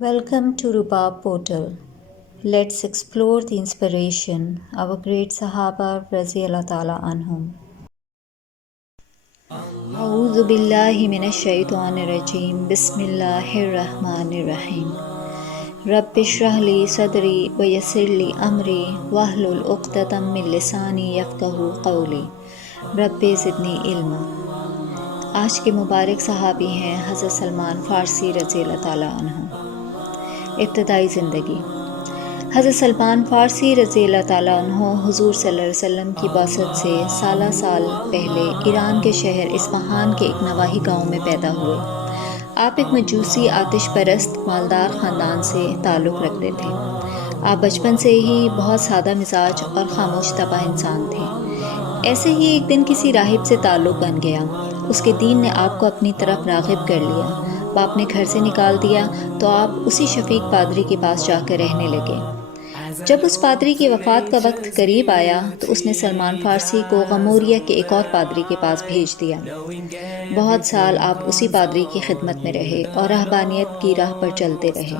Welcome to Rubab Portal. Let's explore the inspiration, our great Sahaba Raziallahu Ta'ala anhum. أعوذ بالله من الشيطان الرجيم بسم الله الرحمن الرحيم رب اشرح لي صدري ويسر لي أمري واحلل عقدة من لساني يفقهوا قولي رب زدنی علما۔ آج کے مبارک صحابی ہیں حضرت سلمان فارسی رضی اللہ تعالیٰ عنہ۔ ابتدائی زندگی۔ حضرت سلمان فارسی رضی اللہ تعالیٰ عنہ حضور صلی اللہ علیہ وسلم کی بعثت سے سالہ سال پہلے ایران کے شہر اصفہان کے ایک نواحی گاؤں میں پیدا ہوئے۔ آپ ایک مجوسی آتش پرست مالدار خاندان سے تعلق رکھتے تھے۔ آپ بچپن سے ہی بہت سادہ مزاج اور خاموش طبع انسان تھے۔ ایسے ہی ایک دن کسی راہب سے تعلق بن گیا۔ اس کے دین نے آپ کو اپنی طرف راغب کر لیا۔ باپ نے گھر سے نکال دیا تو آپ اسی شفیق پادری کے پاس جا کر رہنے لگے۔ جب اس پادری کی وفات کا وقت قریب آیا تو اس نے سلمان فارسی کو غموریہ کے ایک اور پادری کے پاس بھیج دیا۔ بہت سال آپ اسی پادری کی خدمت میں رہے اور رہبانیت کی راہ پر چلتے رہے۔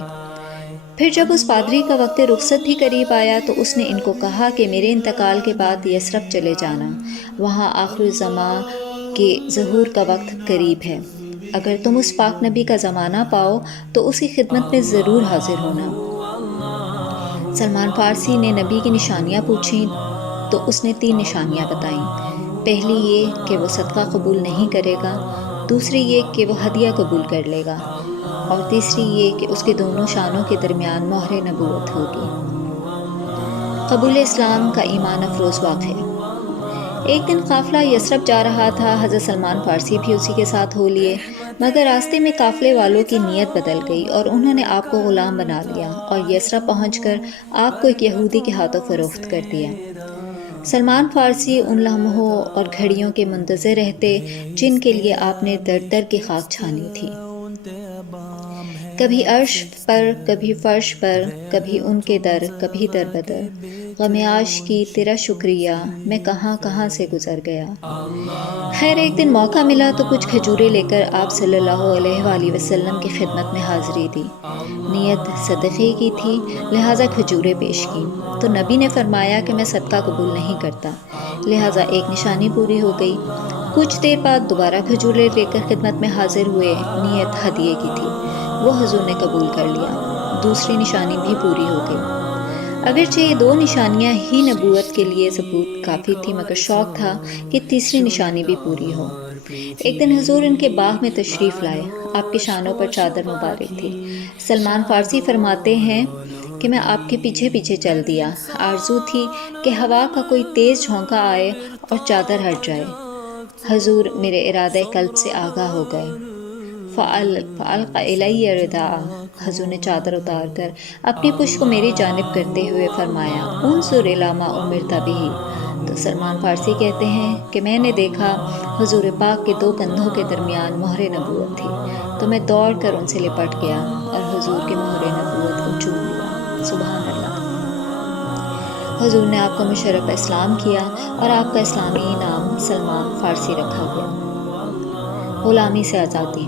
پھر جب اس پادری کا وقت رخصت بھی قریب آیا تو اس نے ان کو کہا کہ میرے انتقال کے بعد یثرب چلے جانا، وہاں آخر الزماں کے ظہور کا وقت قریب ہے۔ اگر تم اس پاک نبی کا زمانہ پاؤ تو اس کی خدمت میں ضرور حاضر ہونا۔ سلمان فارسی نے نبی کی نشانیاں پوچھیں تو اس نے 3 نشانیاں بتائیں۔ پہلی یہ کہ وہ صدقہ قبول نہیں کرے گا، دوسری یہ کہ وہ ہدیہ قبول کر لے گا، اور تیسری یہ کہ اس کے دونوں شانوں کے درمیان مہر نبوت ہوگی۔ قبول اسلام کا ایمان افروز واقعہ۔ ایک دن قافلہ یثرب جا رہا تھا۔ حضرت سلمان فارسی بھی اسی کے ساتھ ہو لیے، مگر راستے میں قافلے والوں کی نیت بدل گئی اور انہوں نے آپ کو غلام بنا لیا اور یثرب پہنچ کر آپ کو ایک یہودی کے ہاتھوں فروخت کر دیا۔ سلمان فارسی ان لمحوں اور گھڑیوں کے منتظر رہتے جن کے لیے آپ نے در در کی خاک چھانی تھی۔ کبھی عرش پر، کبھی فرش پر، کبھی ان کے در، کبھی در بدر، غم عاش کی تیرا شکریہ، میں کہاں کہاں سے گزر گیا۔ خیر ایک دن موقع ملا تو کچھ کھجوریں لے کر آپ صلی اللہ علیہ وآلہ وسلم کی خدمت میں حاضری دی۔ نیت صدقے کی تھی، لہٰذا کھجوریں پیش کی تو نبی نے فرمایا کہ میں صدقہ قبول نہیں کرتا، لہٰذا ایک نشانی پوری ہو گئی۔ کچھ دیر بعد دوبارہ کھجوریں لے کر خدمت میں حاضر ہوئے، نیت ہدیے کی تھی، وہ حضور نے قبول کر لیا، دوسری نشانی بھی پوری ہو گئی۔ اگرچہ یہ 2 نشانیاں ہی نبوت کے لیے ثبوت کافی تھی، مگر شوق تھا کہ تیسری نشانی بھی پوری ہو۔ ایک دن حضور ان کے باغ میں تشریف لائے، آپ کے شانوں پر چادر مبارک تھی۔ سلمان فارسی فرماتے ہیں کہ میں آپ کے پیچھے پیچھے چل دیا، آرزو تھی کہ ہوا کا کوئی تیز جھونکا آئے اور چادر ہٹ جائے۔ حضور میرے ارادہ قلب سے آگاہ ہو گئے۔ فَأَلْقَ إِلَيَّ رِدَاءَ، حضور نے چادر اتار کر اپنی پشت کو میری جانب کرتے ہوئے فرمایا انظر إِلَىٰ مَا أُمِرْتَ بِهِ۔ تو سلمان فارسی کہتے ہیں کہ میں نے دیکھا حضور پاک کے 2 کندھوں کے درمیان مہر نبوت تھی، تو میں دوڑ کر ان سے لپٹ گیا اور حضور کے مہر نبوت کو چوم لیا۔ سبحان اللہ۔ حضور نے آپ کو مشرف اسلام کیا اور آپ کا اسلامی نام سلمان فارسی رکھا گیا۔ غلامی سے آزادی۔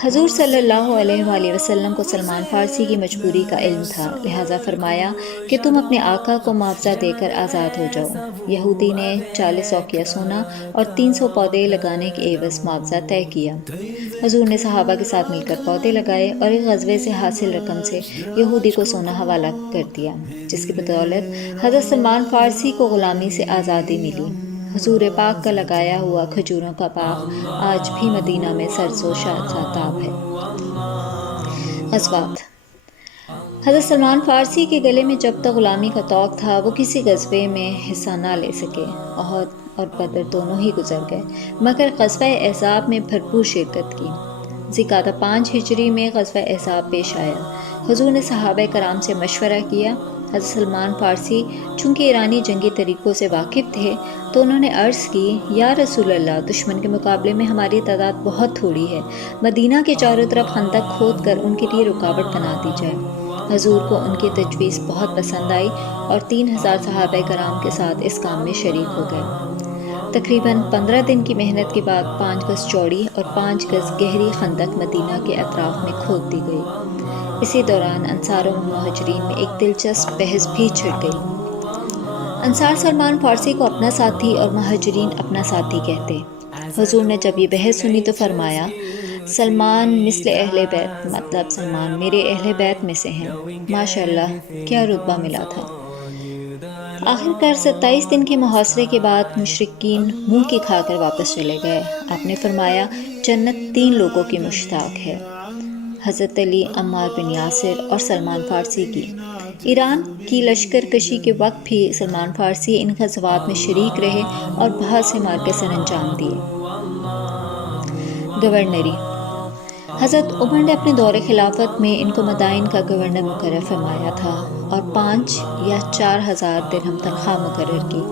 حضور صلی اللہ علیہ وآلہ وسلم کو سلمان فارسی کی مجبوری کا علم تھا، لہٰذا فرمایا کہ تم اپنے آقا کو معاوضہ دے کر آزاد ہو جاؤ۔ یہودی نے 40 اوقیہ سونا اور 300 پودے لگانے کے عوض معاوضہ طے کیا۔ حضور نے صحابہ کے ساتھ مل کر پودے لگائے اور ایک غزوے سے حاصل رقم سے یہودی کو سونا حوالہ کر دیا، جس کی بدولت حضرت سلمان فارسی کو غلامی سے آزادی ملی۔ حضور پاک کا لگایا ہوا کھجوروں کا باغ آج بھی مدینہ میں سرسو شاداب ہے۔ غزوات۔ حضرت سلمان فارسی کے گلے میں جب تک غلامی کا طوق تھا وہ کسی غزوے میں حصہ نہ لے سکے۔ احد اور بدر دونوں ہی گزر گئے، مگر غزوہ احزاب میں بھرپور شرکت کی۔ ذی-القعدہ 5 ہجری میں غزوہ احزاب پیش آیا۔ حضور نے صحابہ کرام سے مشورہ کیا۔ حضرت سلمان فارسی چونکہ ایرانی جنگی طریقوں سے واقف تھے تو انہوں نے عرض کی یا رسول اللہ، دشمن کے مقابلے میں ہماری تعداد بہت تھوڑی ہے، مدینہ کے چاروں طرف خندق کھود کر ان کے لیے رکاوٹ بنا دی جائے۔ حضور کو ان کی تجویز بہت پسند آئی اور 3000 صحابہ کرام کے ساتھ اس کام میں شریک ہو گئے۔ تقریباً 15 دن کی محنت کے بعد 5 گز چوڑی اور 5 گز گہری خندق مدینہ کے اطراف میں کھود دی گئی۔ اسی دوران انصار و مہاجرین میں ایک دلچسپ بحث بھی چھڑ گئی۔ انصار سلمان فارسی کو اپنا ساتھی اور مہاجرین اپنا ساتھی کہتے۔ حضور نے جب یہ بحث سنی تو فرمایا، سلمان مثل اہل بیت، مطلب سلمان میرے اہل بیت میں سے ہیں۔ ماشاءاللہ، کیا رتبہ ملا تھا۔ آخر کار 27 دن کے محاصرے کے بعد مشرکین منہ کی کھا کر واپس چلے گئے۔ آپ نے فرمایا، جنت 3 لوگوں کی مشتاق ہے، حضرت علی، عمار بن یاسر اور سلمان فارسی کی۔ ایران کی لشکر کشی کے وقت بھی سلمان فارسی ان غزوات میں شریک رہے اور بہت سے معرکے سر انجام دیے۔ گورنری: حضرت عمر نے اپنے دور خلافت میں ان کو مدائن کا گورنر مقرر فرمایا تھا اور 5 یا 4 ہزار درہم تنخواہ مقرر کی،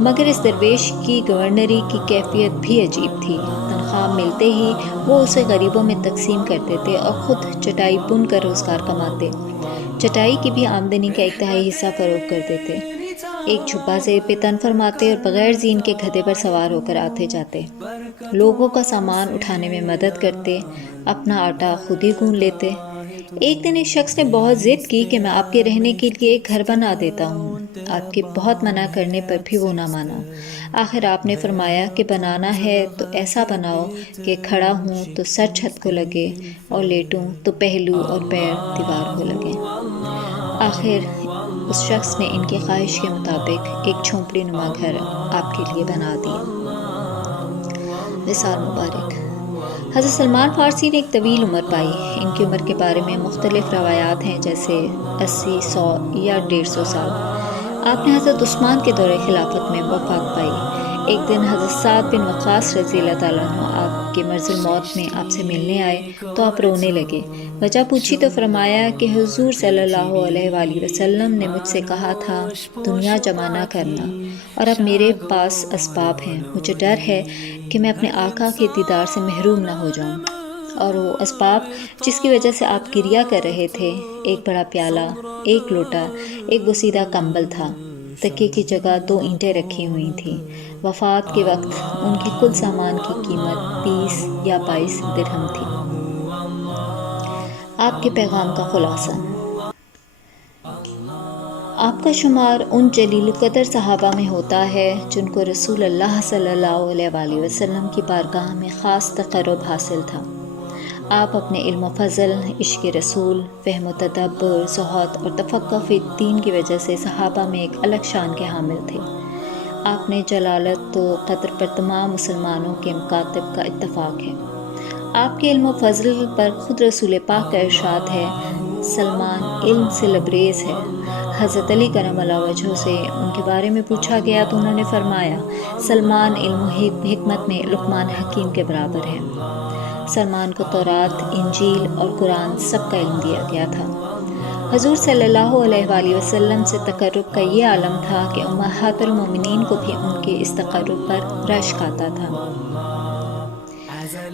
مگر اس درویش کی گورنری کی کیفیت بھی عجیب تھی۔ تنخواہ ملتے ہی وہ اسے غریبوں میں تقسیم کرتے تھے اور خود چٹائی بن کر روزگار کماتے۔ چٹائی کی بھی آمدنی کا 1/3 حصہ فروخت کر دیتے۔ ایک جھبا زیب پہ تن فرماتے اور بغیر زین کے گدھے پر سوار ہو کر آتے جاتے۔ لوگوں کا سامان اٹھانے میں مدد کرتے، اپنا آٹا خود ہی گون لیتے۔ ایک دن ایک شخص نے بہت ضد کی کہ میں آپ کے رہنے کے لیے ایک گھر بنا دیتا ہوں۔ آپ کے بہت منع کرنے پر بھی وہ نہ مانا۔ آخر آپ نے فرمایا کہ بنانا ہے تو ایسا بناؤ کہ کھڑا ہوں تو سر چھت کو لگے اور لیٹوں تو پہلو اور پیر دیوار کو لگیں۔ آخر اس شخص نے ان کی خواہش کے مطابق ایک جھونپڑی نما گھر آپ کے لیے بنا دیا۔ وصال مبارک: حضرت سلمان فارسی نے ایک طویل عمر پائی۔ ان کی عمر کے بارے میں مختلف روایات ہیں، جیسے 80، 100 یا 150 سال۔ آپ نے حضرت عثمان کے دور خلافت میں وفات پائی۔ ایک دن حضرت سعد بن وقاص رضی اللہ تعالیٰ عنہ آپ کے مرض الموت میں آپ سے ملنے آئے تو آپ رونے لگے۔ وجہ پوچھی تو فرمایا کہ حضور صلی اللہ علیہ وآلہ وسلم نے مجھ سے کہا تھا دنیا جمع نہ کرنا، اور اب میرے پاس اسباب ہیں، مجھے ڈر ہے کہ میں اپنے آقا کے دیدار سے محروم نہ ہو جاؤں۔ اور وہ اسباب جس کی وجہ سے آپ گریہ کر رہے تھے، ایک بڑا پیالہ، ایک لوٹا، ایک بوسیدہ کمبل تھا۔ تکیے کی جگہ 2 اینٹیں رکھی ہوئی تھیں۔ وفات کے وقت ان کے کل سامان کی قیمت 20 یا 22 درہم تھی۔ آپ کے پیغام کا خلاصہ: آپ کا شمار ان جلیل القدر صحابہ میں ہوتا ہے جن کو رسول اللہ صلی اللہ علیہ وآلہ وسلم کی بارگاہ میں خاص تقرب حاصل تھا۔ آپ اپنے علم و فضل، عشق رسول، فہم و تدبر، زہد اور تفقہ فی الدین کی وجہ سے صحابہ میں ایک الگ شان کے حامل تھے۔ آپ نے جلالت و قدر پر تمام مسلمانوں کے مکاتب کا اتفاق ہے۔ آپ کے علم و فضل پر خود رسول پاک کا ارشاد ہے، سلمان علم سے لبریز ہے۔ حضرت علی کرم اللہ وجہہ سے ان کے بارے میں پوچھا گیا تو انہوں نے فرمایا، سلمان علم و حکمت میں لقمان حکیم کے برابر ہے۔ سلمان کو تورات، انجیل اور قرآن سب کا علم دیا گیا تھا۔ حضور صلی اللہ علیہ وآلہ وسلم سے تقرب کا یہ عالم تھا کہ امہات المومنین کو بھی ان کے اس تقرب پر رشک آتا تھا۔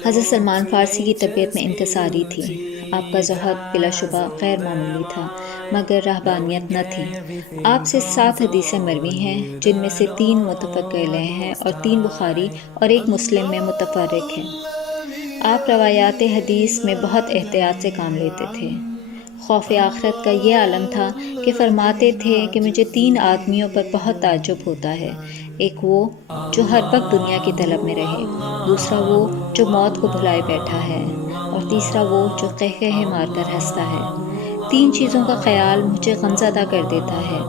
حضرت سلمان فارسی کی طبیعت میں انکساری تھی۔ آپ کا زہد بلا شبہ غیر معمولی تھا، مگر رہبانیت نہ تھی۔ آپ سے 7 حدیثیں مروی ہیں، جن میں سے 3 متفق علیہ ہیں اور 3 بخاری اور 1 مسلم میں متفرق ہیں۔ آپ روایات حدیث میں بہت احتیاط سے کام لیتے تھے۔ خوف آخرت کا یہ عالم تھا کہ فرماتے تھے کہ مجھے 3 آدمیوں پر بہت تعجب ہوتا ہے، ایک وہ جو ہر وقت دنیا کی طلب میں رہے، دوسرا وہ جو موت کو بھلائے بیٹھا ہے، اور تیسرا وہ جو قہقہے مار کر ہنستا ہے۔ 3 چیزوں کا خیال مجھے غمزدہ کر دیتا ہے: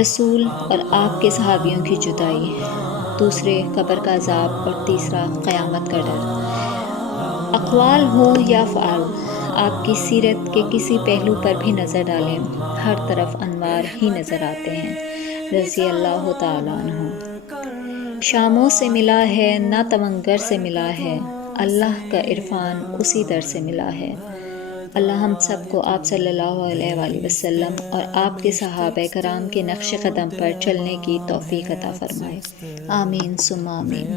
رسول اور آپ کے صحابیوں کی جدائی، دوسرے قبر کا عذاب، اور تیسرا قیامت کا ڈر۔ اقوال ہو یا افعال، آپ کی سیرت کے کسی پہلو پر بھی نظر ڈالیں، ہر طرف انوار ہی نظر آتے ہیں۔ رضی اللہ تعالیٰ عنہ۔ شاموں سے ملا ہے نہ تونگر سے ملا ہے، اللہ کا عرفان اسی در سے ملا ہے۔ اللہ ہم سب کو آپ صلی اللہ علیہ وآلہ وسلم اور آپ کے صحابہ کرام کے نقش قدم پر چلنے کی توفیق عطا فرمائے۔ آمین ثم آمین۔